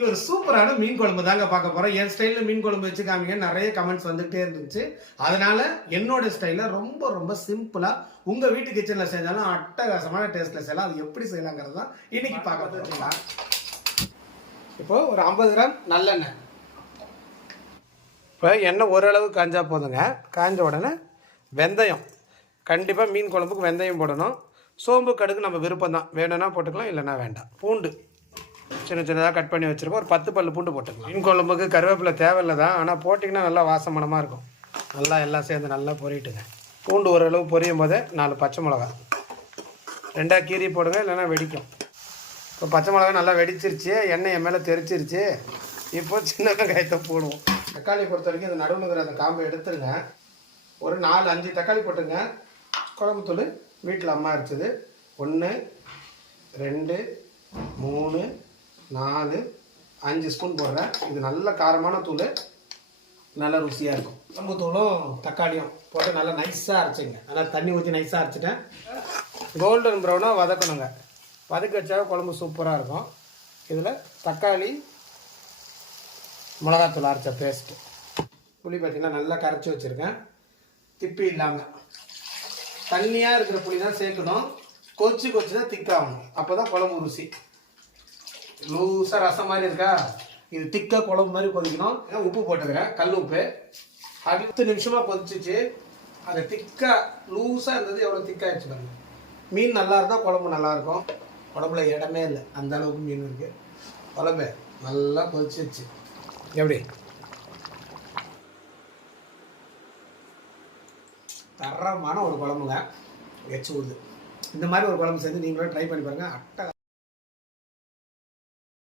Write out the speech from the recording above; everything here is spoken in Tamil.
இது ஒரு சூப்பரான மீன் குழம்பு தாங்க பார்க்க போறோம். என் ஸ்டைலில் மீன் குழம்பு வச்சு காமிங்க நிறைய கமெண்ட்ஸ் வந்துகிட்டே இருந்துச்சு. அதனால என்னோட ஸ்டைலில் ரொம்ப ரொம்ப சிம்பிளா உங்க வீட்டு கிச்சன்ல செஞ்சாலும் அட்டகாசமான டேஸ்ட்ல செய்யலாம். அது எப்படி செய்யலாங்கிறது தான் இன்னைக்கு பார்க்க போறோம். இப்போ ஒரு ஐம்பது கிராம் நல்லெண்ணெய். இப்போ எண்ணெய் ஓரளவு காஞ்சா போதுங்க. காஞ்ச உடனே வெந்தயம். கண்டிப்பாக மீன் குழம்புக்கு வெந்தயம் போடணும். சோம்பு கடுகு நம்ம விருப்பம் தான் வேணும்னா போட்டுக்கலாம் இல்லைன்னா வேண்டாம். பூண்டு. சின்ன சின்னதாக கட் பண்ணி வச்சுருக்கோம். ஒரு பத்து பல்லு பூண்டு போட்டுக்கலாம். மீன் குழம்புக்கு கருவேப்பிலை தேவையில்லை தான் ஆனால் போட்டிங்கன்னா நல்லா வாசமனமாக இருக்கும். நல்லா எல்லாம் சேர்ந்து நல்லா பொரிட்டுங்க. பூண்டு ஓரளவு பொரியும் போதே நாலு பச்சை மிளகா. ரெண்டாக கீரி போடுங்க இல்லைன்னா வெடிக்கும். இப்போ பச்சை மிளகா நல்லா வெடிச்சிருச்சு எண்ணெய் என் மேலே தெரிச்சிருச்சு. இப்போ சின்ன வெங்காயத்தை போடுவோம். தக்காளி பொறுத்த வரைக்கும் இந்த நடுவில் இருக்கிற அந்த காம்பை எடுத்துருங்க. ஒரு நாலு அஞ்சு தக்காளி போட்டுங்க. குழம்புத்தூள் வீட்டில் அம்மா அரைச்சது. ஒன்று ரெண்டு மூணு நாலு அஞ்சு ஸ்பூன் போடுறேன். இது நல்ல காரமான தூள். நல்லா ருசியாக இருக்கும். குழம்பு தூளும் தக்காளியும் போட்டு நல்லா நைஸாக அரைச்சிங்க. நல்லா தண்ணி ஊற்றி நைஸாக அரைச்சிட்டேன். கோல்டன் ப்ரௌனாக வதக்கணுங்க. வதக்கி வச்சா குழம்பு சூப்பராக இருக்கும். இதில் தக்காளி மிளகாத்தூள் அரைச்ச பேஸ்ட்டு புளி பார்த்திங்கன்னா நல்லா கரைச்சி வச்சுருக்கேன். திப்பி இல்லாமல் தண்ணியாக இருக்கிற புளி தான் சேர்க்கணும். கொச்சு கொச்சு தான் திக்காகணும் அப்போ தான் குழம்பு ருசி. லூஸாக ரசம் மாதிரி இருக்கா? இது திக்காக குழம்பு மாதிரி கொதிக்கணும். உப்பு போட்டுக்கிறேன். கல் உப்பு. அடுத்த நிமிஷமாக கொதிச்சிச்சு. அது திக்காக லூஸாக இருந்தது எவ்வளோ திக்காகிடுச்சு பாருங்க. மீன் நல்லா இருந்தால் குழம்பு நல்லாயிருக்கும் குழம்புல இடமே இல்லை. அந்த அளவுக்கு மீன் இருக்குது குழம்பு நல்லா கொதிச்சிருச்சு எப்படி? தரமான ஒரு குழம்புங்க. வச்சு விடுது இந்த மாதிரி ஒரு குழம்பு செஞ்சு நீங்களும் ட்ரை பண்ணி பாருங்க. அட்டை